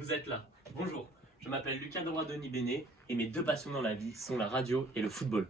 Vous êtes là. Bonjour, je m'appelle Lucas Denis Bénet et mes deux passions dans la vie sont la radio et le football.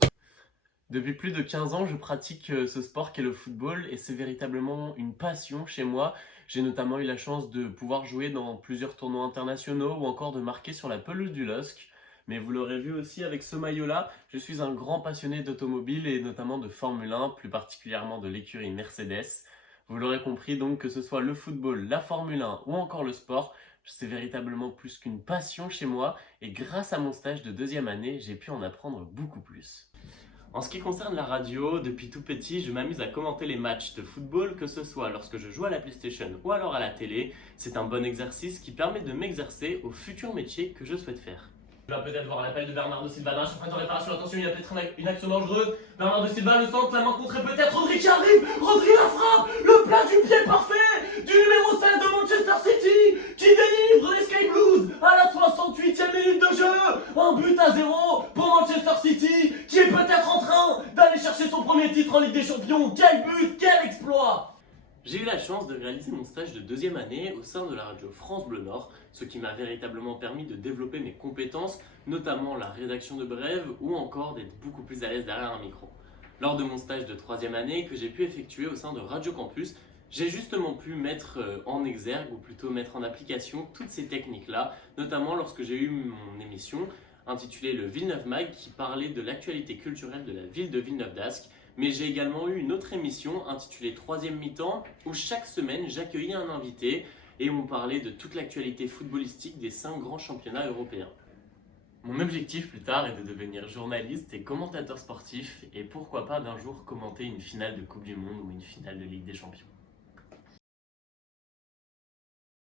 Depuis plus de 15 ans, je pratique ce sport qu'est le football et c'est véritablement une passion chez moi. J'ai notamment eu la chance de pouvoir jouer dans plusieurs tournois internationaux ou encore de marquer sur la pelouse du LOSC. Mais vous l'aurez vu aussi avec ce maillot-là, je suis un grand passionné d'automobile et notamment de Formule 1, plus particulièrement de l'écurie Mercedes. Vous l'aurez compris donc, que ce soit le football, la Formule 1 ou encore le sport, c'est véritablement plus qu'une passion chez moi et grâce à mon stage de deuxième année, j'ai pu en apprendre beaucoup plus. En ce qui concerne la radio, depuis tout petit, je m'amuse à commenter les matchs de football, que ce soit lorsque je joue à la PlayStation ou alors à la télé. C'est un bon exercice qui permet de m'exercer au futur métier que je souhaite faire. Tu vas peut-être voir l'appel de Bernardo Silva dans la surface de réparation. Attention, il y a peut-être une action dangereuse. Bernardo Silva, le centre, la main contrée peut-être. Rodri qui arrive. Rodri la frappe. Le plat du pied parfait du numéro 16 de Manchester City qui délivre les Sky Blues à la 68e minute de jeu. Un but à 0 pour Manchester City qui est peut-être en train d'aller chercher son premier titre en Ligue des Champions. Quel but, quel exploit! J'ai eu la chance de réaliser mon stage de deuxième année au sein de la radio France Bleu Nord, ce qui m'a véritablement permis de développer mes compétences, notamment la rédaction de brèves ou encore d'être beaucoup plus à l'aise derrière un micro. Lors de mon stage de troisième année que j'ai pu effectuer au sein de Radio Campus, j'ai justement pu mettre en exergue, ou plutôt mettre en application toutes ces techniques-là, notamment lorsque j'ai eu mon émission intitulée Le Villeneuve Mag qui parlait de l'actualité culturelle de la ville de Villeneuve d'Ascq. Mais j'ai également eu une autre émission intitulée Troisième mi-temps où chaque semaine j'accueillais un invité et on parlait de toute l'actualité footballistique des 5 grands championnats européens. Mon objectif plus tard est de devenir journaliste et commentateur sportif et pourquoi pas d'un jour commenter une finale de Coupe du Monde ou une finale de Ligue des Champions.